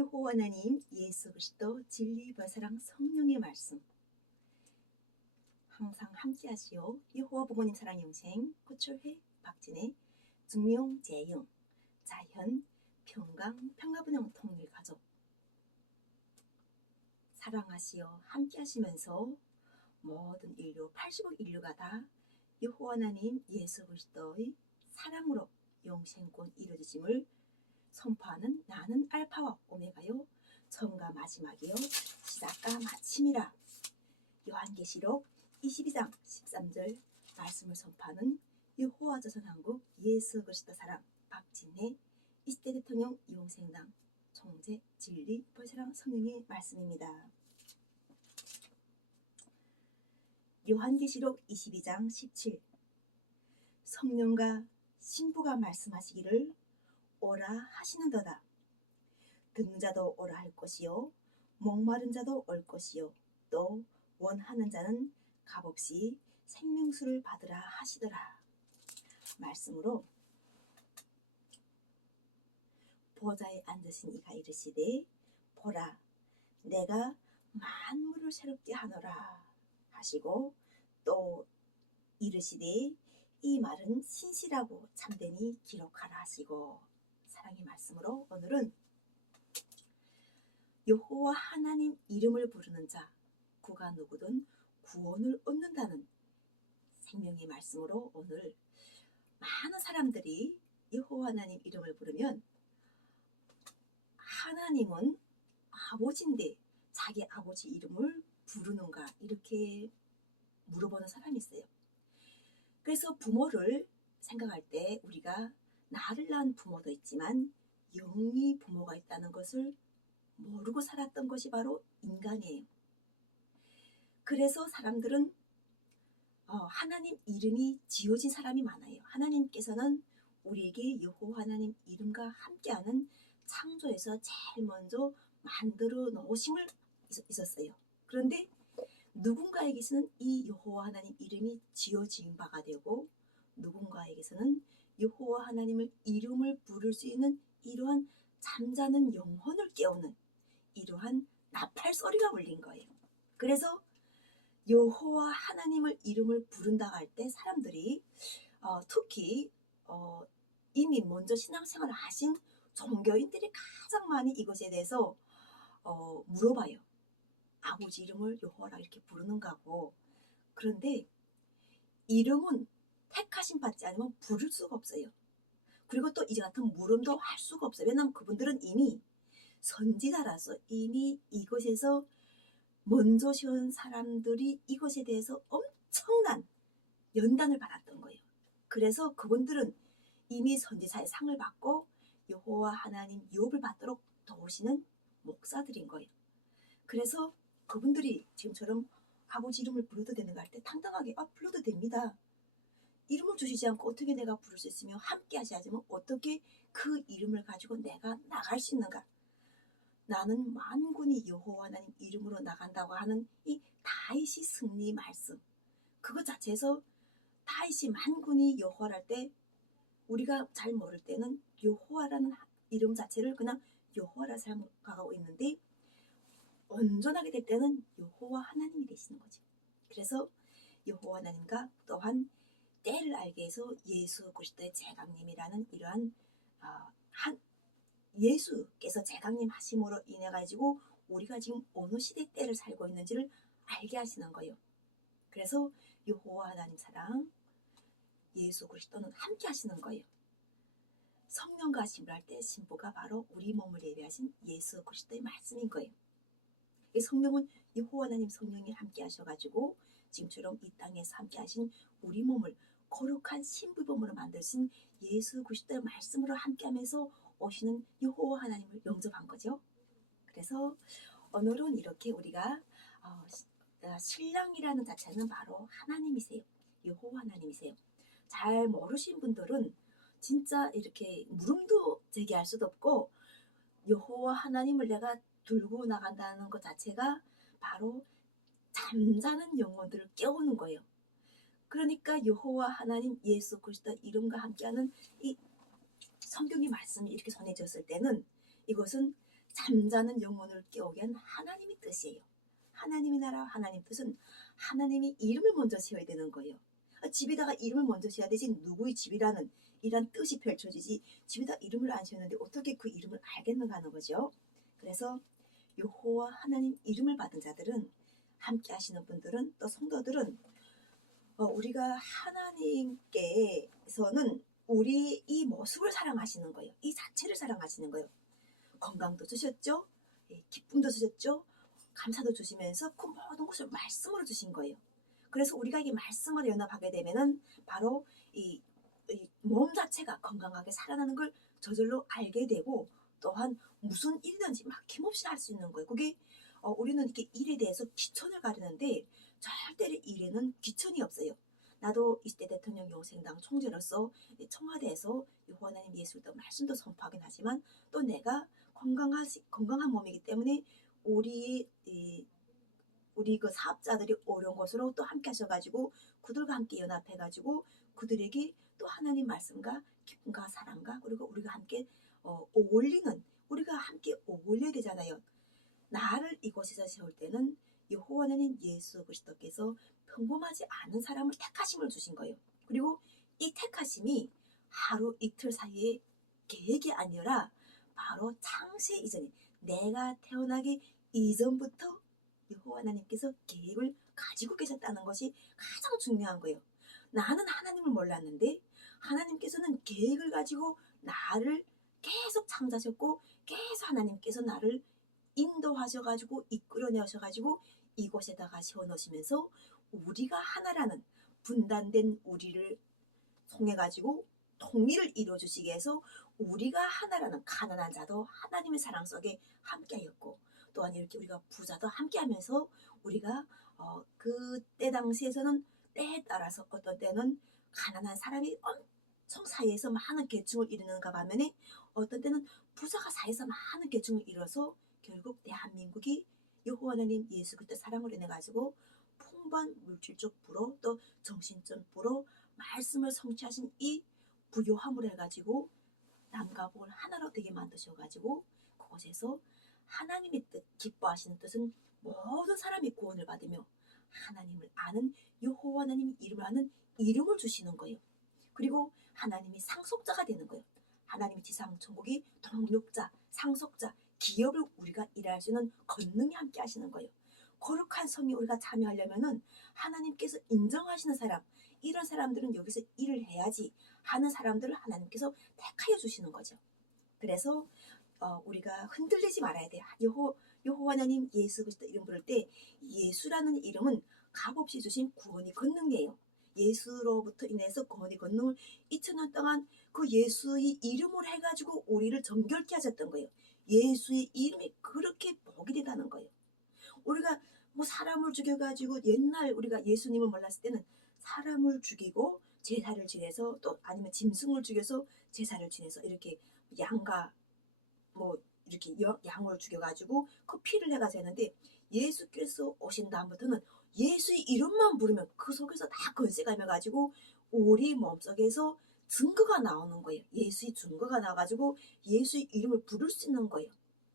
여호와 하나님 예수 그리스도 진리와 사랑 성령의 말씀 항상 함께 하시오. 여호와 부모님 사랑 영생 구출회 박진혜 중용 재영 자현 평강 평화분영 통일 가족 사랑하시어 함께 하시면서 모든 인류 80억 인류가 다 여호와 하나님 예수 그리스도의 사랑으로 영생권 이루어짐을 선포하는 나는 알파와 오메가요 처음과 마지막이요 시작과 마침이라. 요한계시록 22장 13절 말씀을 선포하는 여호와 조선한국 예수 그리스도 사랑 박진혜 20대 대통령 영생당 총재 진리 보사랑 성령의 말씀입니다. 요한계시록 22장 17 성령과 신부가 말씀하시기를 오라 하시는도다. 등자도 오라 할 것이요 목마른 자도 올 것이요 또 원하는 자는 값없이 생명수를 받으라 하시더라. 말씀으로 보좌에 앉으신 이가 이르시되 보라 내가 만물을 새롭게 하노라 하시고 또 이르시되 이 말은 신실하고 참되니 기록하라 하시고. 사랑의 말씀으로 오늘은 여호와 하나님 이름을 부르는 자 그가 누구든 구원을 얻는다는 생명의 말씀으로 오늘 많은 사람들이 여호와 하나님 이름을 부르면 하나님은 아버지인데 자기 아버지 이름을 부르는가 이렇게 물어보는 사람이 있어요. 그래서 부모를 생각할 때 우리가 나를 낳은 부모도 있지만 영이 부모가 있다는 것을 모르고 살았던 것이 바로 인간이에요. 그래서 사람들은 하나님 이름이 지어진 사람이 많아요. 하나님께서는 우리에게 여호와 하나님 이름과 함께하는 창조에서 제일 먼저 만들어 놓으심을 있었어요. 그런데 누군가에게서는 이 여호와 하나님 이름이 지어진 바가 되고 누군가에게서는 여호와 하나님을 이름을 부를 수 있는 이러한 잠자는 영혼을 깨우는 이러한 나팔 소리가 울린 거예요. 그래서 여호와 하나님을 이름을 부른다 할 때 사람들이 특히 이미 먼저 신앙생활을 하신 종교인들이 가장 많이 이것에 대해서 물어봐요. 아버지 이름을 여호와라 이렇게 부르는가고. 그런데 이름은 택하심 받지 않으면 부를 수가 없어요. 그리고 또 이제 같은 물음도 할 수가 없어요. 왜냐하면 그분들은 이미 선지자라서 이미 이것에서 먼저 세운 사람들이 이것에 대해서 엄청난 연단을 받았던 거예요. 그래서 그분들은 이미 선지자의 상을 받고 여호와 하나님 유업을 받도록 도우시는 목사들인 거예요. 그래서 그분들이 지금처럼 아버지 이름을 불러도 되는가 할 때 당당하게 불러도 됩니다. 이름을 주시지 않고 어떻게 내가 부를 수 있으며 함께 하셔야지만 어떻게 그 이름을 가지고 내가 나갈 수 있는가. 나는 만군이 여호와 하나님 이름으로 나간다고 하는 이 다윗이 승리 말씀 그것 자체에서 다윗이 만군이 여호와를 할 때 우리가 잘 모를 때는 여호와라는 이름 자체를 그냥 여호와라 생각하고 있는데 온전하게 될 때는 여호와 하나님이 되시는 거죠. 그래서 여호와 하나님과 또한 때를 알게 해서 예수 그리스도의 제강님이라는 이러한 예수께서 제강님 하심으로 인해 가지고 우리가 지금 어느 시대 때를 살고 있는지를 알게 하시는 거예요. 그래서 여호와 하나님 사랑 예수 그리스도는 함께 하시는 거예요. 성령과 신부를 할 때 신부가 바로 우리 몸을 예배하신 예수 그리스도의 말씀인 거예요. 이 성령은 여호와 하나님 성령이 함께 하셔가지고 지금처럼 이 땅에서 함께 하신 우리 몸을 거룩한 신부의 몸으로 만드신 예수 그리스도의 말씀으로 함께 하면서 오시는 여호와 하나님을 영접한 거죠. 그래서 오늘은 이렇게 우리가 신랑이라는 자체는 바로 하나님이세요. 여호와 하나님이세요. 잘 모르신 분들은 진짜 이렇게 물음도 제기할 수도 없고 여호와 하나님을 내가 들고 나간다는 것 자체가 바로 잠자는 영혼들을 깨우는 거예요. 그러니까 여호와 하나님 예수 그리스도 이름과 함께하는 이 성경의 말씀이 이렇게 전해졌을 때는 이것은 잠자는 영혼을 깨우게 한 하나님의 뜻이에요. 하나님의 나라, 하나님 뜻은 하나님의 이름을 먼저 세워야 되는 거예요. 집에다가 이름을 먼저 세워야 되지 누구의 집이라는 이런 뜻이 펼쳐지지 집에다 이름을 안 세웠는데 어떻게 그 이름을 알겠는가 하는 거죠. 그래서 여호와 하나님 이름을 받은 자들은 함께 하시는 분들은 또 성도들은 우리가 하나님께서는 우리 이 모습을 사랑하시는 거예요. 이 자체를 사랑하시는 거예요. 건강도 주셨죠. 기쁨도 주셨죠. 감사도 주시면서 그 모든 것을 말씀으로 주신 거예요. 그래서 우리가 이 말씀으로 연합하게 되면은 바로 이 몸 자체가 건강하게 살아나는 걸 저절로 알게 되고 또한 무슨 일이든지 막힘없이 할 수 있는 거예요. 그게 우리는 이렇게 일에 대해서 귀천을 가르는데 절대로 일에는 귀천이 없어요. 나도 20대 대통령 영생당 총재로서 청와대에서 여호와 하나님 예수를 말씀도 선포하긴 하지만 또 내가 건강한 몸이기 때문에 우리 그 사업자들이 어려운 것으로 또 함께 하셔가지고 그들과 함께 연합해가지고 그들에게 또 하나님 말씀과 기쁨과 사랑과 그리고 우리가 함께 어울리는 우리가 함께 어울려야 되잖아요. 나를 이곳에서 세울 때는 여호와 하나님 예수 그리스도께서 평범하지 않은 사람을 택하심을 주신 거예요. 그리고 이 택하심이 하루 이틀 사이에 계획이 아니라 바로 창세 이전에 내가 태어나기 이전부터 여호와 하나님께서 계획을 가지고 계셨다는 것이 가장 중요한 거예요. 나는 하나님을 몰랐는데 하나님께서는 계획을 가지고 나를 계속 창조하셨고 계속 하나님께서 나를 인도하셔가지고 이끌어내셔가지고 이곳에다가 세워놓으시면서 우리가 하나라는 분단된 우리를 통해가지고 통일을 이루어주시기 위해서 우리가 하나라는 가난한 자도 하나님의 사랑 속에 함께하였고 또한 이렇게 우리가 부자도 함께하면서 우리가 그때 당시에서는 때에 따라서 어떤 때는 가난한 사람이 엄청 사이에서 많은 계층을 이루는가 반면에 어떤 때는 부자가 사이에서 많은 계층을 이뤄서 결국 대한민국이 여호와 하나님 예수 그리스도 사랑으로 인해 가지고 풍부한 물질적 부로 또 정신적 부로 말씀을 성취하신 이 부요함을 해가지고 남과 북을 하나로 되게 만드셔가지고 그곳에서 하나님의 뜻 기뻐하시는 뜻은 모든 사람이 구원을 받으며 하나님을 아는 여호와 하나님 이름을 아는 이름을 주시는 거예요. 그리고 하나님이 상속자가 되는 거예요. 하나님의 지상 천국이 동력자, 상속자, 기업을 우리가 일할 수 있는 권능이 함께 하시는 거예요. 거룩한 성에 우리가 참여하려면은 하나님께서 인정하시는 사람, 이런 사람들은 여기서 일을 해야지 하는 사람들을 하나님께서 택하여 주시는 거죠. 그래서 우리가 흔들리지 말아야 돼요. 여호와 하나님 예수 그리스도 이름 부를 때 예수라는 이름은 값없이 주신 구원의 권능이에요. 예수로부터 인해서 구원의 권능을 2000년 동안 그 예수의 이름을 해가지고 우리를 정결케 하셨던 거예요. 예수의 이름이 그렇게 복이 되다는 거예요. 우리가 뭐 사람을 죽여가지고 옛날 우리가 예수님을 몰랐을 때는 사람을 죽이고 제사를 지내서 또 아니면 짐승을 죽여서 제사를 지내서 이렇게 양과 뭐 이렇게 양을 죽여가지고 그 피를 해가지고 했는데 예수께서 오신 다음부터는 예수의 이름만 부르면 그 속에서 다 권세가 임해가지고 우리 몸속에서 증거가 나오는 거예요. 예수의 증거가 나와가지고 예수의 이름을 부를 수 있는 거예요.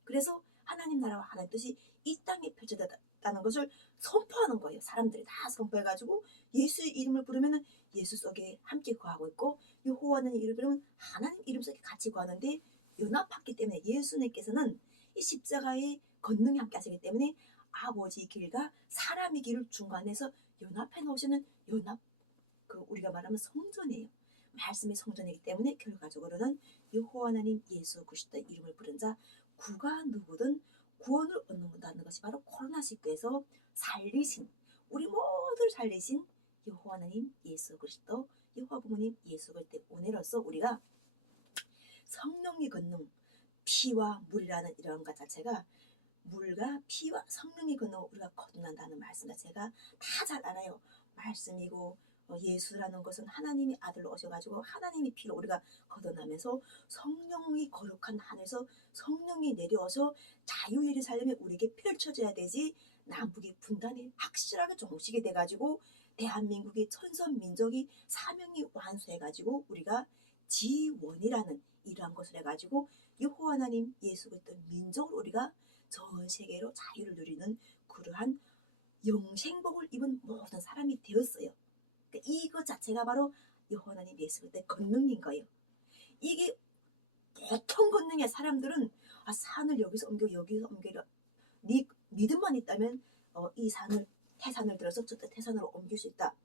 그래서 하나님 나라와 하나님 뜻이 이 땅에 펼쳐졌다는 것을 선포하는 거예요. 사람들이 다 선포해가지고 예수의 이름을 부르면은 예수 속에 함께 거하고 있고 여호와는 이름을 부르면 하나님 이름 속에 같이 거하는데 연합했기 때문에 예수님께서는 이 십자가의 권능이 함께 하시기 때문에 아버지 길과 사람의 길을 중간에서 연합해 놓으시는 우리가 말하면 성전이에요. 말씀이 성전이기 때문에 결과적으로는 여호와 하나님 예수 그리스도 이름을 부른 자 구가 누구든 구원을 얻는다는 것이 바로 코로나19에서 살리신 우리 모두를 살리신 여호와 하나님 예수 그리스도 여호와 부모님 예수 그리스도 은혜로서 우리가 성령의 권능 피와 물이라는 이런 것 자체가 물과 피와 성령의 권능을 우리가 거듭난다는 말씀 자체가 다 잘 알아요. 말씀이고 예수라는 것은 하나님이 아들로 오셔가지고 하나님의 피로 우리가 거듭나면서 성령이 거룩한 하늘에서 성령이 내려와서 자유의를 살려면 우리에게 펼쳐져야 되지 남북이 분단이 확실하게 종식이 돼가지고 대한민국의 천선민족이 사명이 완수해가지고 우리가 지원이라는 이러한 것을 해가지고 여호와 하나님 예수 그리스도 민족으로 우리가 전 세계로 자유를 누리는 그러한 영생복을 입은 모든 사람이 되었어요. 그러니까 이것 자체가 바로 여호와 하나님 예수 그리스도의 권능인 거예요. 이게 보통 권능의 사람들은 산을 여기서 옮겨 여기서 옮겨 네 믿음만 있다면 이 산을 태산을 들어서 저 태산으로 옮길 수 있다.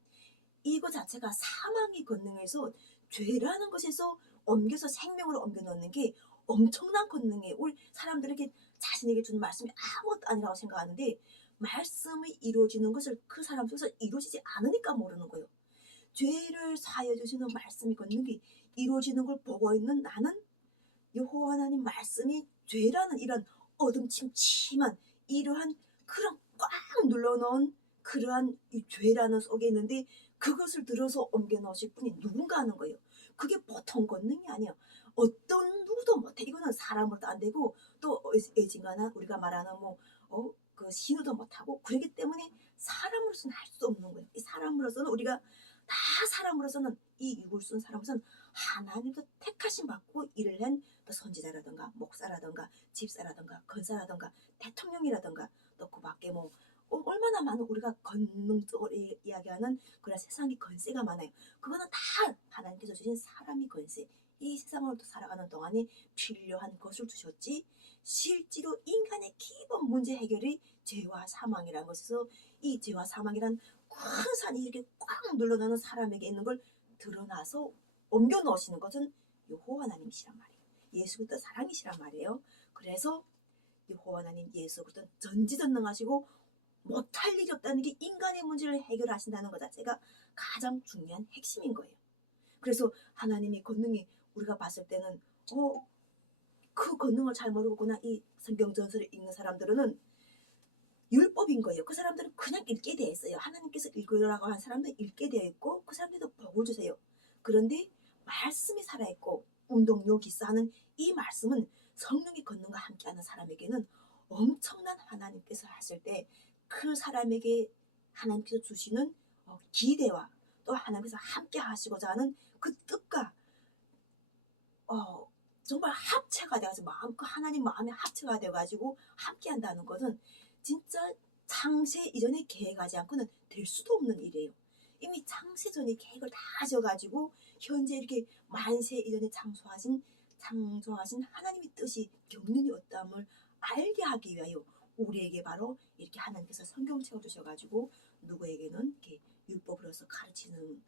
이거 자체가 사망의 권능에서 죄라는 것에서 옮겨서 생명으로 옮겨 놓는 게 엄청난 권능이에요. 우리 사람들에게 자신에게 준 말씀이 아무것도 아니라고 생각하는데 말씀이 이루어지는 것을 그 사람 속에서 이루어지지 않으니까 모르는 거예요. 죄를 사하여 주시는 말씀이 권능이 이루어지는 걸 보고 있는 나는 여호와 하나님 말씀이 죄라는 이런 어둠침침한 이러한 그런 꽉 눌러놓은 그러한 이 죄라는 속에 있는데 그것을 들어서 옮겨 넣으실 분이 누군가 하는 거예요. 그게 보통 권능이 아니에요. 어떤 누구도 못해. 이거는 사람으로도 안 되고 또 애진가나 우리가 말하는 그 신우도 못하고 그렇기 때문에 사람으로서는 할 수 없는 거예요. 이 사람으로서는 우리가 다 사람으로서는 이 육을 쓴 사람으로서는 하나님도 택하심 받고 일을 한 선지자라든가 목사라든가 집사라든가 권사라든가 대통령이라든가 또 그 밖에 얼마나 많은 우리가 권능적으로 이야기하는 그런 세상의 권세가 많아요. 그거는 다 하나님께서 주신 사람의 권세. 이 세상으로 살아가는 동안에 필요한 것을 주셨지 실제로 인간의 기본 문제 해결이 죄와 사망이라는 것에서 이 죄와 사망이란 큰 산이 이렇게 꽉 눌러놓는 사람에게 있는 걸 드러나서 옮겨 넣으시는 것은 여호와 하나님이시란 말이에요. 예수 그리스도 사랑이시란 말이에요. 그래서 여호와 하나님 예수 그리스도 전지전능하시고 못할 일이 없다는 게 인간의 문제를 해결하신다는 것 자체가 가장 중요한 핵심인 거예요. 그래서 하나님의 권능이 우리가 봤을 때는 그 권능을 잘 모르거나 이 성경 전설을 읽는 사람들은 율법인 거예요. 그 사람들은 그냥 읽게 되어 있어요. 하나님께서 읽으라고 한 사람들은 읽게 되어 있고 그 사람들도 복을 주세요. 그런데 말씀이 살아있고 운동요 기사하는 이 말씀은 성령의 권능과 함께하는 사람에게는 엄청난 하나님께서 하실 때 그 사람에게 하나님께서 주시는 기대와 또 하나님께서 함께 하시고자 하는 그 뜻과 정말 합체가 돼가지고 하나님 마음에 합체가 돼가지고 함께 한다는 것은 진짜 창세 이전에 계획하지 않고는 될 수도 없는 일이에요. 이미 창세 전에 계획을 다 지어가지고 현재 이렇게 만세 이전에 창조하신 하나님의 뜻이 경륜이 어떠함을 알게 하기 위하여 우리에게 바로 이렇게 하나님께서 성경책을 주셔가지고 누구에게는 이렇게 율법으로서 가르치는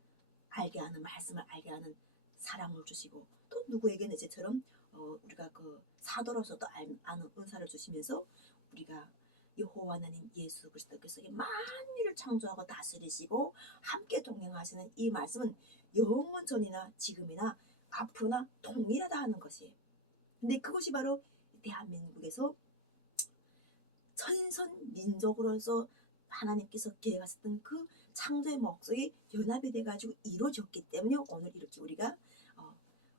알게 하는 말씀을 알게 하는 사람을 주시고 또 누구에게는 이제처럼 우리가 그 사도로서도 아는 은사를 주시면서 우리가 여호와 하나님 예수 그리스도께서 만일을 창조하고 다스리시고 함께 동행하시는 이 말씀은 영원 전이나 지금이나 앞으로나 동일하다 하는 것이에요. 근데 그것이 바로 대한민국에서 천선 민족으로서 하나님께서 계획하셨던 그 창조의 목적이 연합이 돼가지고 이루어졌기 때문에 오늘 이렇게 우리가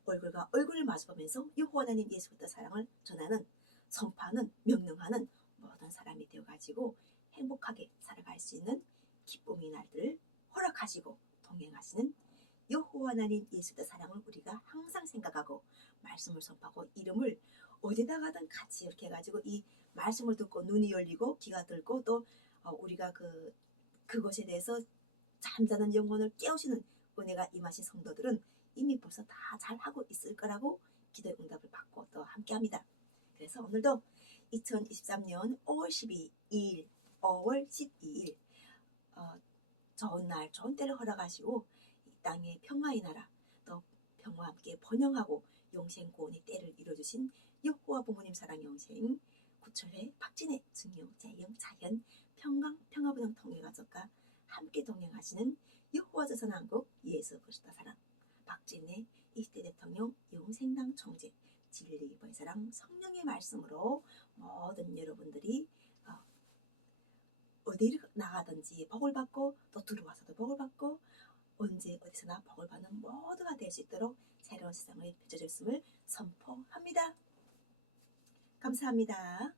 얼굴과 얼굴을 마주보면서 여호와 하나님 예수 그리스도의 사랑을 전하는 선포하는 명령하는 모든 사람이 되어가지고 행복하게 살아갈 수 있는 기쁨의 날들을 허락하시고 동행하시는 여호와 하나님 예수 그리스도의 사랑을 우리가 항상 생각하고 말씀을 선포하고 이름을 어디다 가든 같이 이렇게 해가지고 이 말씀을 듣고 눈이 열리고 귀가 들고 또 우리가 그것에 대해서 잠자는 영혼을 깨우시는 은혜가 임하신 성도들은 이미 벌써 다 잘하고 있을 거라고 기도의 응답을 받고 또 함께합니다. 그래서 오늘도 2023년 5월 12일 좋은 날 좋은 때를 허락하시고 이 땅에 평화의 나라 또 평화와 함께 번영하고 영생 구원의 때를 이뤄주신 여호와 부모님 사랑 영생 구철회 박진혜 증용 재영 자현 평화분영 통일가족과 함께 동행하시는 여호와 조선왕국 예수 그리스도 사랑 박진혜 20대 대통령 영생당 총재 진리의 사랑 성령의 말씀으로 모든 여러분들이 어디를 나가든지 복을 받고 또 들어와서도 복을 받고 언제 어디서나 복을 받는 모두가 될 수 있도록 새로운 세상을 펼쳐졌음을 선포합니다. 감사합니다.